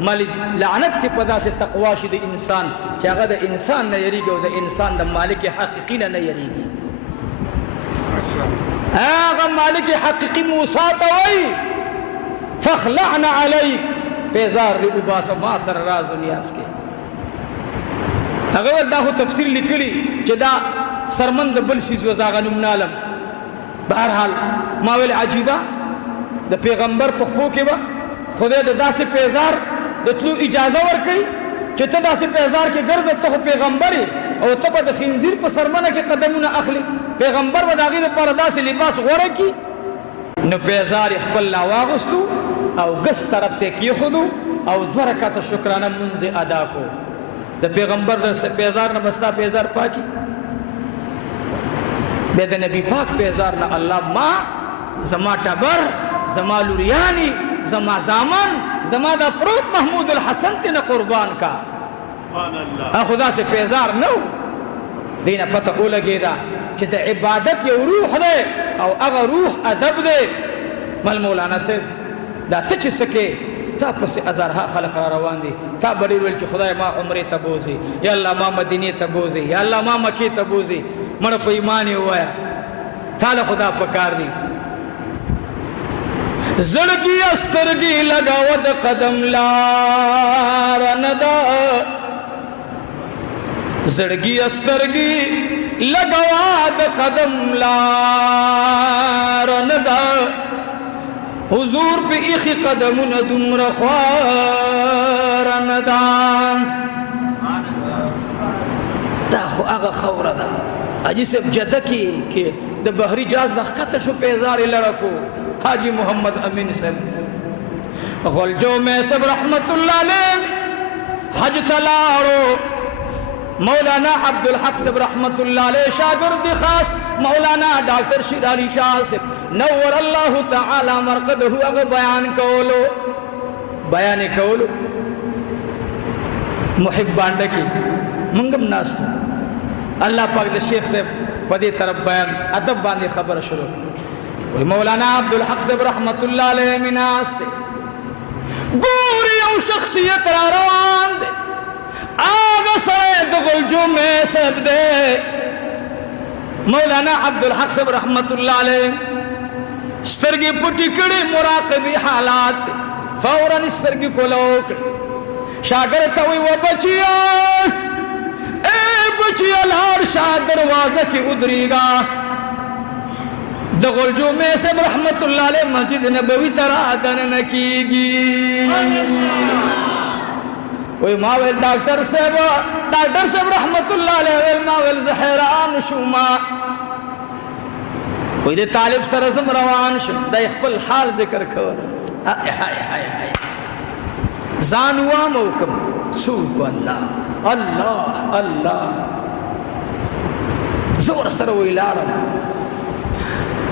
مالی لعنت تی پدا سے تقوا شد انسان چاگا دا انسان نہ یریگی و دا انسان دا مالک حقیقی نہ یریگی آغا مالک حقیقی موسیٰ تاوئی فخلعن علیک پیزار دی اباسا ما سر راز و نیاز کے اگر دا خو تفسیر لکلی چه دا سرمند بل سیز وزاغا نمنالم بہرحال ماویل عجیبا دا پیغمبر پخپو کے با خدای دا سے پیزار دتلو اجازه ورکي چې ته داسې پیزار کې ګرځې ته پیغمبر او ته به د خنزیر په سرمنه کې قدمونه اخلي پیغمبر به د هغې دپاره داسې لباس غوره کړي نو پیزار یې خپل لا واغوستو او ګس طرف ته یې کېښودو او 2 رکعته شکرانه لمونځ ادا کو د پیغمبر د پیزار نه به ستا پیزار پاکي بیا د نبي پاک پیزار نه الله ما زما ټبر زما لوریانی زما زامن زما دا پروت محمود الحسن تینا قربان کا خدا سے پیزار نو دینا پتہ او لگے دا چی دا عبادت یو روح دے او اغا روح ادب دے مل مولانا سے دا تچ سکے تا پس ازارها خلق را روان دی تا بڑی رویل چی خدای ما عمری تبوزی یا اللہ ما مدینی تبوزی یا اللہ ما مکی تبوزی من پا ایمانی ہوا تالا خدا پکار دی زړګي استرګي لګاو د قدم لار ندا زړګي استرګي لګاو د قدم لار ندا حضور په اخي قدمونه دومره خوار ندا دا خو هغه خوره ده اجي سب جده کې د بحری جاز نخکته شو پیزار لړکو حاجی محمد امین صاحب غلجو میں سب رحمت اللہ علیہ حج تلارو مولانا عبدالحق صاحب رحمت اللہ علیہ شاگرد خاص مولانا ڈاکٹر شیر علی شاہ صاحب نور اللہ تعالی مرقدہ اگر بیان کولو محب بانڈا کی منگم ناستو اللہ پاک دے شیخ صاحب پدی طرف بیان ادب باندے خبر شروع مولانا عبدالحق صاحب رحمت اللہ علیہ مناستے گوری او شخصیت را روان دے آغا سرے دغل جو میں سب دے مولانا عبدالحق صاحب رحمت اللہ علیہ سترگی پٹی کڑی مراقبی حالات فوراً سترگی کو لوکڑی شاگر توی و بچیا اے بچیا لار شاہ دروازہ کی ادری گا دغل جو میں سے رحمت اللہ علیہ مسجد نبوی ترادن نکیگی وی ماویل ڈاکٹر صاحب رحمت اللہ علیہ ویل ماویل زہران شما وی دے طالب سرزم روان شم دا اخبر حال ذکر کھولا زانوا موکم سوک اللہ اللہ اللہ زور سروی لارم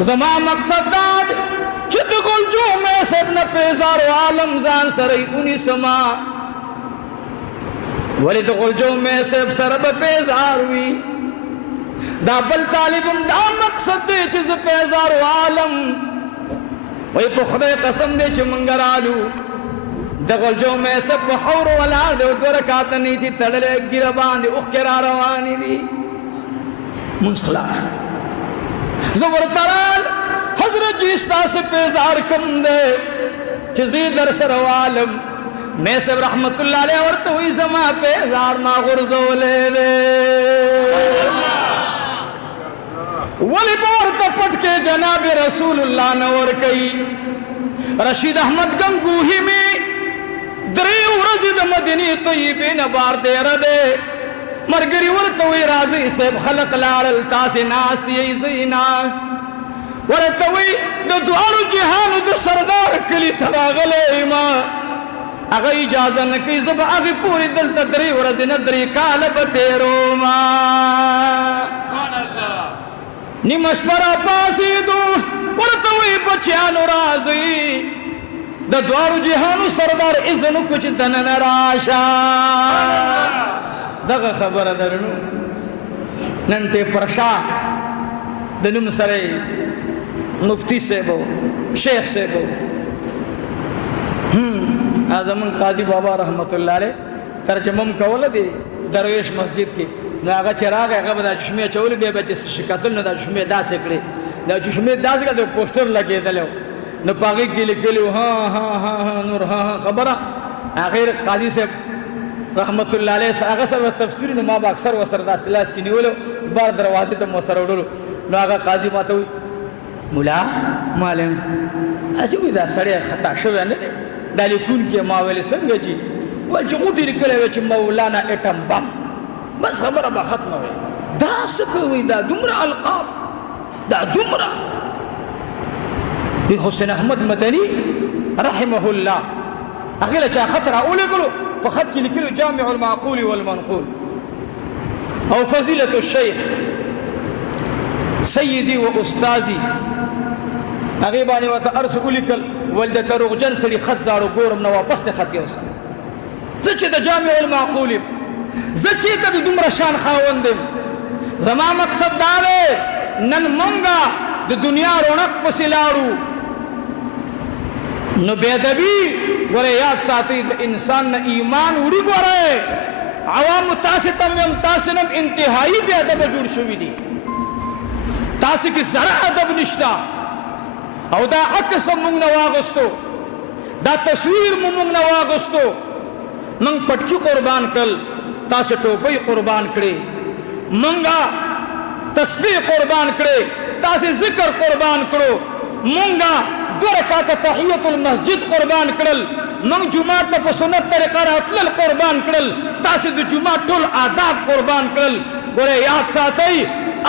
زما مقصد داد چت گل جو میں سب نہ پیزار و عالم زان سرئی انہی سما ولی تو گل جو میں سب سرب پیزار ہوئی دا بل طالبم دا مقصد دے چیز پیزار و عالم وی پخدے قسم دے چی منگرالو دا گل جو میں سب بحور والا دے و دو رکاتا نہیں تھی تڑلے گربان دے اخ کرا روانی دی منسخلاح زور ترال حضرت جیستا سے پیزار کم دے چیزی در سر عالم میں سب رحمت اللہ علیہ ورطا ہوئی زما پیزار ما غرزو لے دے ولی بورتا پٹ کے جناب رسول اللہ نور کئی رشید احمد گنگوہی میں دری ورزد مدنی طیبین بار دے ردے مرگری ورطوی رازی سیب خلق لارل تاسی ناستی ایزینا ورطوی دو دوارو جہانو دو سردار کلی تراغلے ایمان اگر اجازہ نکی زب اگر پوری دل تدری ورزی ندری کالب تیرو ما نیمش پرا پاسی دو ورطوی بچیانو رازی دو دوارو جہانو سردار ازنو کچھ تنن راشا دغه خبره درنو نن ته پرشا د نوم سره مفتی صاحب شیخ صاحب زمون قاضي بابا رحمت الله علیه ترجمه هم کوله دی درویش مسجد کې نو هغه چې راغی هغه به دا چشمې اچولې بیا به چې شکتل نو دا چشمې داسې کړې دا چشمې داسې کړه د پوسټر لګېدلی نو په هغې کې لیکلي ها ها ها نور ها خبره اخر قاضي صاحب رحمت الله علیه هغه سره تفسیر نو ما به اکثر ورسره داسې لاس کې نیولو بار دروازې ته مو سره وړلو نو هغه قاضي ما ته وایي مولا معلم هسې وایي دا سړی خطا شوی نه دی دا لیکونکی ما ویلې څنګه چې ویل چې غوټې لیکلی وی چې مولانا ایټم بم بس خبره به ختمه وي دا څه کوي دا دومره القاب دا دومره حسین احمد مدني رحمه الله هغې له چا خط راولېږلو په خط کې لیکلو جامع المعقول والمنقول او فضیلة الشیخ سیدي و استاذي هغې باندې ورته ارس ولیکل ول د دروغجن سړي خط زاړو ګورم نه واپس ته خط یوسه زه چې د جامع المعقول یم زه چېرته د دومره شان خاوند یم زما مقصد دا دی نن مونږه د دنیا رونق پسې لاړو نو بېادبي ګوره یاد ساتئ د انسان نه ایمان وړي ګوره عوامو تاسې ته هم تاسې نه هم انتهایي بېادبه جوړ شوي دي تاسې کې زره ادب نشته او دا عکس هم مونږ نه واغوستو دا تصویر مو مونږ نه واغوستو مونږ پټکي قربان کړل تاسې ټوپۍ قربان کړې مونږه تسبیح قربان کړې تاسې ذکر قربان کړو مونږه 2 رکعته تحیت المسجد قربان کړل مونږ جمعه ته په سنت طریقه راتلل قربان کړل تاسې د جمعه ټول آداب قربان کړل ګوره یاد ساتئ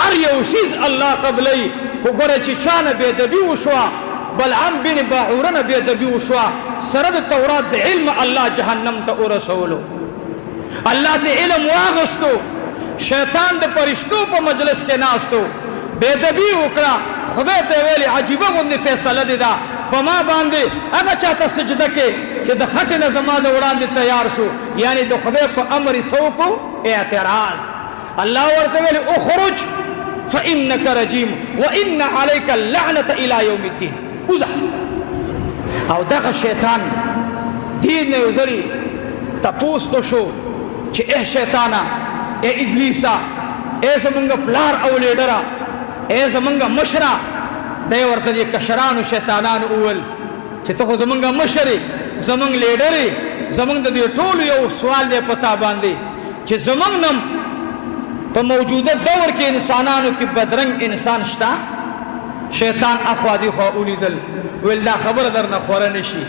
هر یو څیز الله قبلوي خو ګوره چې چا نه بېادبي وشوه بلعام بن باعوره نه بېادبي وشوه سره د تورات د علم الله جهنم ته ورسولو الله ته علم واغستو شیطان د فرشتو په مجلس کې ناستو بېادبي وکړه خدای ته ویلې عجیبه غوندې فیصله دې ده په ما باندې هغه چاته سجده کې چې د خټې نه زما د وړاندې تیار شو یعنی د خدای په امر یې څه وکړو اعتراض الله ورته ویلې اخرج فإنك رجيم وإن عليك اللعنة إلى يوم الدين وځه او دغه شیطان دې نه یو ځلې تپوس وشو چې ای شیطانه ای ابلیسه ای زمونږ پلار او لیډره ای زمونږ مشره دی ورته دې کشرانو شیطانانو وویل چې ته خو زمونږ مشر یې زمونږ لیډر یې زمونږ د دې ټولو یو سوال دی په تا باندې چې زمونږ نم په موجوده دور کې انسانانو کې بدرنګ انسان شته شیطان اخوا دی خوا ولیدل ویل دا خبره درنه خوره نشي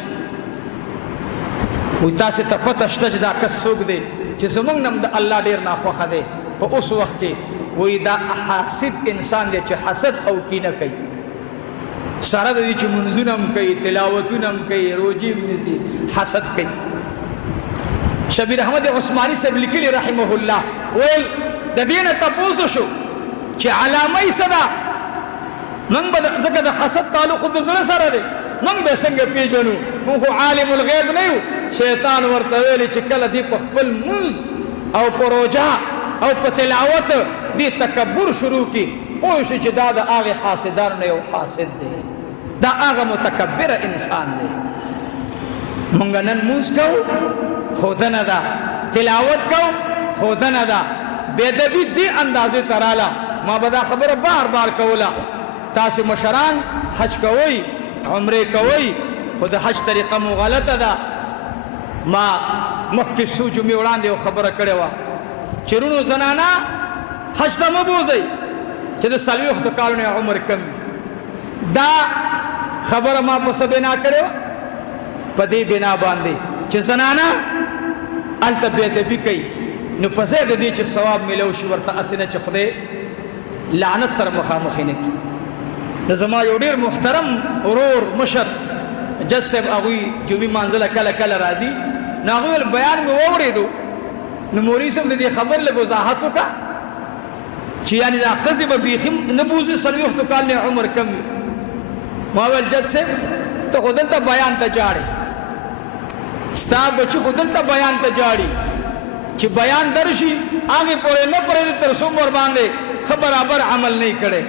وی تاسې ته پته شته چې دا کس څوک دی چې زمونږ نم د الله ډېر ناخوښه دی په اوس وخت کې وی دا حاسد انسان دی چې حسد او کینه کوي سره د دې چې منځونه هم کوي تلاوتونه هم کوي روجې هم نیسي حسد کوي شبیر احمد عثماني صاحب لیکلي رحمه الله ویل د دې نه تپوس شو چې علامه یې څه ده موږ به ځکه د حسد تعلق د زړه سره دی موږ به څنګه پیژنو موږ خو عالم الغیب نه یو شیطان ورته ویلي چې کله دې په خپل منځ او په روجا او په تلاوت دې تکبر شروع کړي پوه شو چې دا د هغې حاسدانو نه یو حاسد دی دا هغه متکبره انسان دی موږ نن مونځ کوو ښودنه ده تلاوت کوو ښودنه ده بېادبي دې اندازې ته راله ما به دا خبره بار بار کوله تاسې مشران حج کوئ عمرې کوئ خو د حج طریقه مو غلطه ده ما مخکې څو جمعې وړاندې یو خبره کړې وه چې رونو زنانه حج ته مه بوځئ چې د 40 کالو نه عمر کم دا خبره ما په څه بنا کړې وه په دې بنا باندې چې زنانه هلته بېادبي کوي نو په ځای د دې چې ثواب میلو شي ورته هسې نه چې خدای لعنت سره مخامخې نه کړي نو زما یو ډېر محترم ورور مشر جج صاحب هغوی جمعې مانځله کله کله راځي نو هغوی ویل بیان مې واورېدو نو مولوي صاحب د دې خبر لږ وضاحت وکړه چې یعنې دا ښځې به بیخي نه بوځي 40 کال نه عمر کم وي ما ویل جج صاحب ته خو دلته بیان ته جاړې ستا بچي خو دلته بیان ته جاړي چې بیان درشي هغې پورې نه پرېږدي تر څو مور باندې ښه برابر عمل نه کړی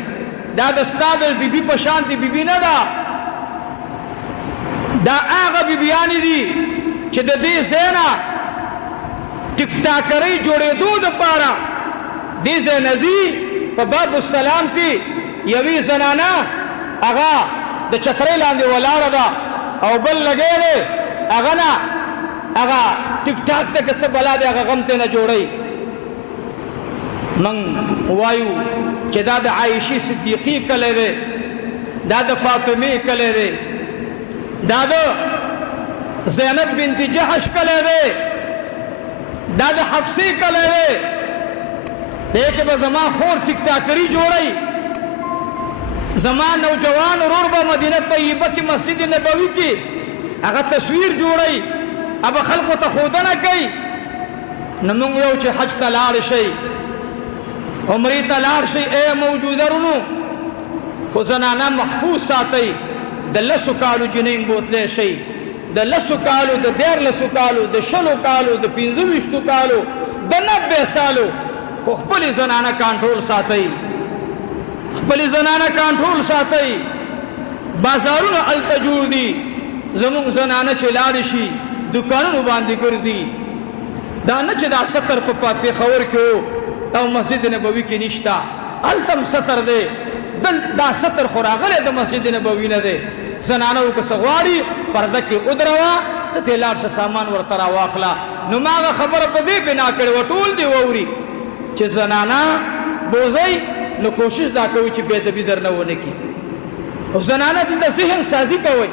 دا د ستا د بیبي په شان دي بیبي نه ده دا هغه بیبیانې دي چې د دې ځای نه ټیک ټاکرۍ جوړېدو دپاره دې ځای نه ځي په باب السلام کې یوې زنانه هغه د چترۍ لاندې ولاړه ده او بل لګی دی هغه نه هغه ټیک ټاک ته که څه بلا دی هغه غم ته نه جوړوي من وایو چې دا د عایشې صدیقې کلی دی دا د فاطمې کلی دی دا د زینب بنت جحش کلی دی دا د حفصې کلی دی دې کې به زما خور ټیک ټاکري جوړوي زما نوجوان ورور به مدینه طیبه کې مسجد نبوي کې هغه تصویر جوړوي اب خلقو ته ښودنه کوي نو موږ یو چې حج ته لاړ شئ عمرې ته لاړ شئ ای موجوده رونو خو زنانه محفوظ ساتئ د 10 کالو جنین بوتلی شئ د 10 کالو د 14 کالو د 20 کالو د 25 کالو د 90 سالو خو خپلې زنانه کنټرول ساتئ خپلې زنانه کنټرول ساتئ بازارونه هلته جوړ دي زموږ زنانه چې لاړې شي دکانونو باندې ګرځي دا نه چې دا ستر په پېښور کې او مسجد نبوي کې نشته هلته هم ستر دی دا ستر خو راغلی د مسجد نبوي نه دی زنانه و که څه غواړي پرده کې ودروه ته ترې لاړ شه سامان ورته راواخله نو ما هغه خبره په دې بنا کړې وه ټول دې واوري چې زنانه بوځئ نو کوشش دا کوي چې بې ادبي درنه ونه کړي او زنانه دلته ذهن سازي کوئ